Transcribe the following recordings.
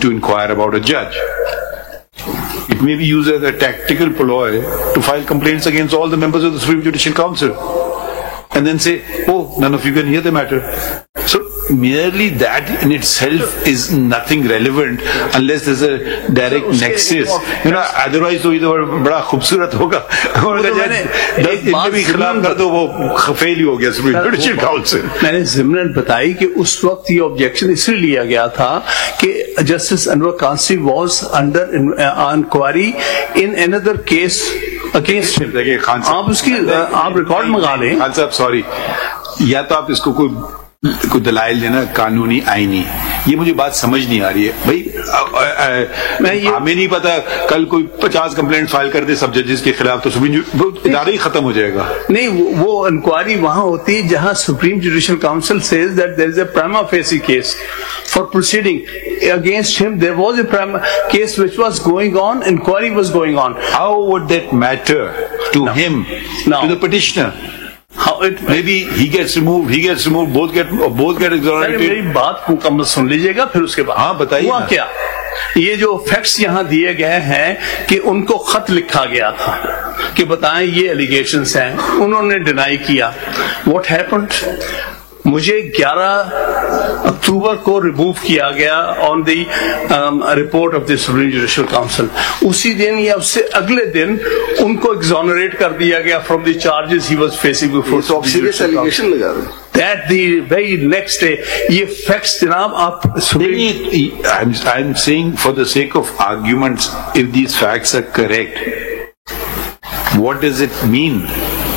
to inquire about a judge. It may be used as a tactical ploy to file complaints against all the members of the Supreme Judicial Council and then say, oh, none of you can hear the matter. So merely that in itself is nothing relevant unless there's a direct nexus. You know, otherwise تو ادھر بڑا خوبصورت ہوگا ان بھی خلاف کر دو وہ فیل ہی ہو گیا سپریم جوڈیشل کاؤنسل. میں نے ضمناً بتائی کہ اس وقت یہ آبجیکشن اس لیے لیا گیا تھا کہ justice Anwar Qasmi was under inquiry in another case against him. آپ اس کی آپ ریکارڈ منگا لیں. خان صاحب سوری, یا تو آپ اس کو کوئی دلائل دینا قانونی آئینی, یہ مجھے بات سمجھ نہیں آ رہی ہے بھائی. ہمیں نہیں پتا کل کوئی 50 کمپلینٹ فائل کر دے سب ججز کے خلاف تو ادارہ ہی ختم ہو جائے گا. نہیں, وہ انکوائری وہاں ہوتی جہاں supreme judicial council says that there is a prima facie case for proceeding against him. There was a prima case which was going on, inquiry was going on. How would that matter to him, to the petitioner? How it maybe he gets removed, both get exonerated. میری بات مکمل سن لیجیے گا پھر اس کے بعد. ہاں بتائیے. ہوا کیا, یہ جو فیکٹس یہاں دیے گئے ہیں کہ ان کو خط لکھا گیا تھا کہ بتائیں یہ ایلیگیشنز ہیں, انہوں نے ڈینائی کیا. واٹ ہیپنڈ, مجھے 11 اکتوبر کو ریموو کیا گیا on the report of the supreme judicial council. اسی دن یا اس سے اگلے دن ان کو ایگزونریٹ کر دیا گیا from the charges he was facing before serious allegation لگا رہے ہیں. That the very next day, یہ فیکٹس جناب آپ I'm saying for the sake of arguments, if these facts are correct, what does it mean?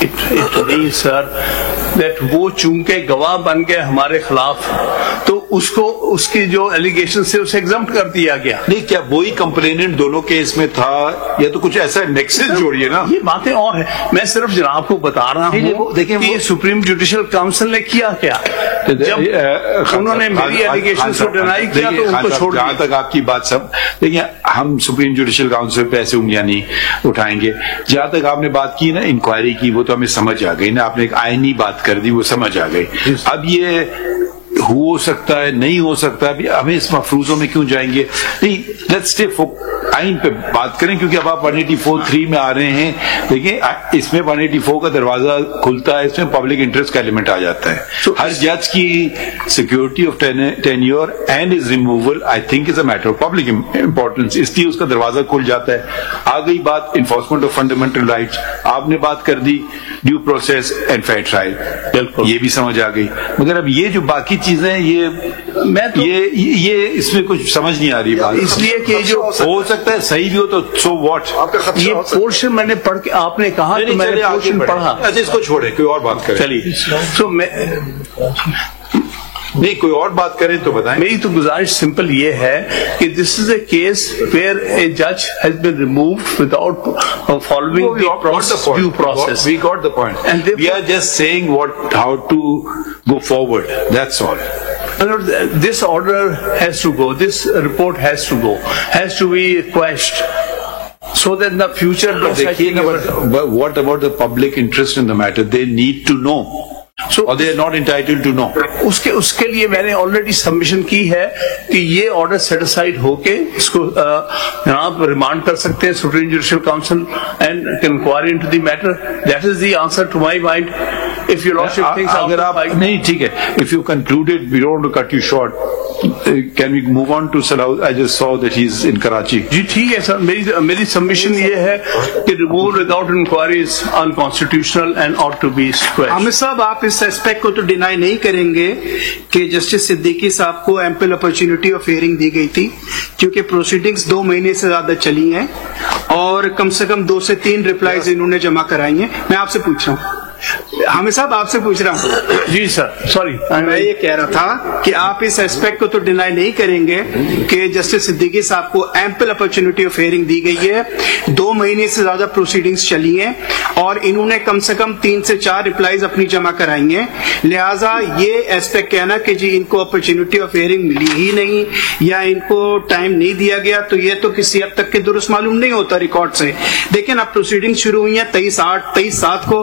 It means, sir, that وہ چونکہ گواہ بن گئے ہمارے خلاف تو اس کو اس کی جو ایلیگیشن سے اسے ایگزمپٹ کر دیا گیا. نہیں, کیا وہی کمپلیننٹ دونوں کیس میں تھا یا تو کچھ ایسا نیکسس جوڑیے نا. یہ باتیں اور ہیں, میں صرف جناب کو بتا رہا ہوں دیکھیں کہ سپریم جوڈیشل کاؤنسل نے کیا کیا. جب انہوں نے میری ایلیگیشن کو ڈینائی کیا تو ان کو چھوڑ دیا. جہاں تک آپ کی بات سب دیکھیں, ہم سپریم جوڈیشل کاؤنسل پہ ایسے انگلیاں نہیں اٹھائیں گے. جہاں تک آپ نے بات کی نا انکوائری کی, وہ تو ہمیں سمجھ آ گئی نا, آپ نے ایک آئینی بات کر دی, وہ سمجھ آ گئی. اب یہ ہو سکتا ہے نہیں ہو سکتا, ابھی ہمیں اس مفروضوں میں کیوں جائیں گے. نہیں, لیٹس اسٹے آئین پہ بات کریں, کیونکہ اب آپ 184(3) میں آ رہے ہیں. دیکھیں اس میں 184 کا دروازہ کھلتا ہے, اس میں پبلک انٹرسٹ کا ایلیمنٹ آ جاتا ہے. ہر جج کی security of tenure and is removal I think is a matter of public importance, اس لیے اس کا دروازہ کھل جاتا ہے. آ گئی بات انفورسمنٹ آف فنڈامنٹل رائٹس, آپ نے بات کر دی due process and fair trial, یہ بھی سمجھ آ گئی. مگر اب یہ جو باقی چیزیں یہ اس میں کچھ سمجھ نہیں آ رہی بات, اس لیے کہ جو ہو سکتا ہے صحیح بھی ہو تو سو واٹ. یہ پورشن میں نے پڑھ کے آپ نے کہا تو میں نے پورشن پڑھا. اچھا اس کو چھوڑے, کوئی اور بات کریں. چلیے تو میں نہیں, کوئی اور بات کریں تو بتائیں. میری تو گزارش سمپل یہ ہے کہ دس از اے کیس ویئر اے جج has been removed without following the due process. We got the point. And we are just saying how to go forward. That's all. This order has to go. This report has to go. Has to be quashed. So that in the future, but what about the public interest in the matter? They need to know. Or they are not entitled to know. اس کے لیے میں نے already submission کی ہے کہ یہ order satisfied ہو کے اس کو جناب ریمانڈ کر سکتے ہیں supreme judicial council and inquiry into the matter. That is the answer to my mind. If your lordship thinks اگر آپ نہیں ٹھیک ہے, if you concluded, we don't want to cut you short. Can we move on to Salah? I just saw that he's in Karachi. جی ٹھیک ہے سر, میری submission یہ ہے کہ removal without inquiry is unconstitutional and ought to be squashed. عامر صاحب, آپ اس aspect کو تو ڈینائی نہیں کریں گے کہ جسٹس صدیقی صاحب کو ایمپل اپرچونٹی آف ہیئرنگ دی گئی تھی, کیونکہ پروسیڈنگز 2 مہینے سے زیادہ چلی ہیں اور کم سے کم 2 سے 3 ریپلائز انہوں نے جمع کرائی ہیں. میں آپ سے پوچھ رہا ہوں, حامد صاحب آپ سے پوچھ رہا ہوں. جی سر, سوری, میں یہ کہہ رہا تھا کہ آپ اس اسپیکٹ کو تو ڈینائی نہیں کریں گے کہ جسٹس صدیقی صاحب کو ایمپل اپرچونٹی آف ہیئرنگ دی گئی ہے, 2 مہینے سے زیادہ پروسیڈنگز چلی ہیں اور انہوں نے کم سے کم 3 سے 4 ریپلائز اپنی جمع کرائی ہیں. لہٰذا یہ اسپیکٹ کہنا کہ جی ان کو اپرچونٹی آف ہیئرنگ ملی ہی نہیں یا ان کو ٹائم نہیں دیا گیا, تو یہ تو کسی حد تک کے درست معلوم نہیں ہوتا ریکارڈ سے. دیکھیں اب پروسیڈنگ شروع ہوئی ہیں 23/8 کو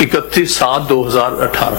31/7/2018,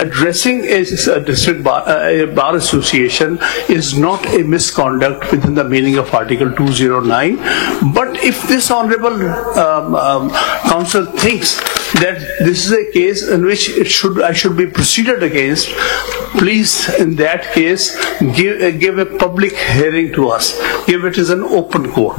addressing a district bar association is not a misconduct within the meaning of Article 209. But if this honorable council thinks that this is a case in which I should be proceeded against, please in that case give a public hearing to us, give it as an open court.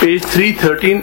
313,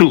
2।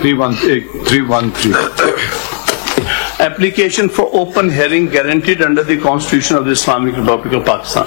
313 application for open hearing guaranteed under the Constitution of the Islamic Republic of Pakistan.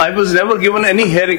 I was never given any hearing.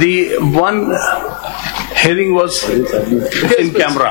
the one hearing was in camera.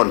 1।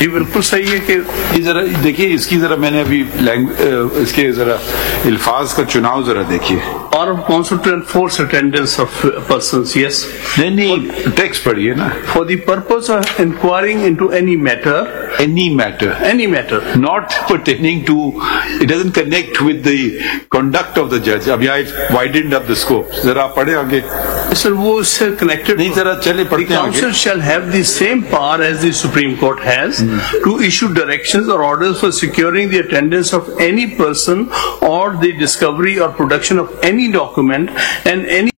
یہ بالکل صحیح ہے کہ یہ ذرا دیکھیے اس کی ذرا میں نے ابھی اس کے ذرا الفاظ کا چناؤ ذرا دیکھیے. power of council to enforce attendance of persons, yes. نہیں ٹیکسٹ پڑھیے نا. For the purpose of inquiring into any matter, any matter not pertaining to, it doesn't connect with the conduct of the judge. اب یہاں widened up the scope. ذرا پڑھے آگے. sir, وہ اس سے connected نہیں ذرا چلے The پڑھتے ہیں آگے. council shall have the same power as the Supreme Court has to issue directions or orders for securing the attendance of any person or the discovery or production of any document and any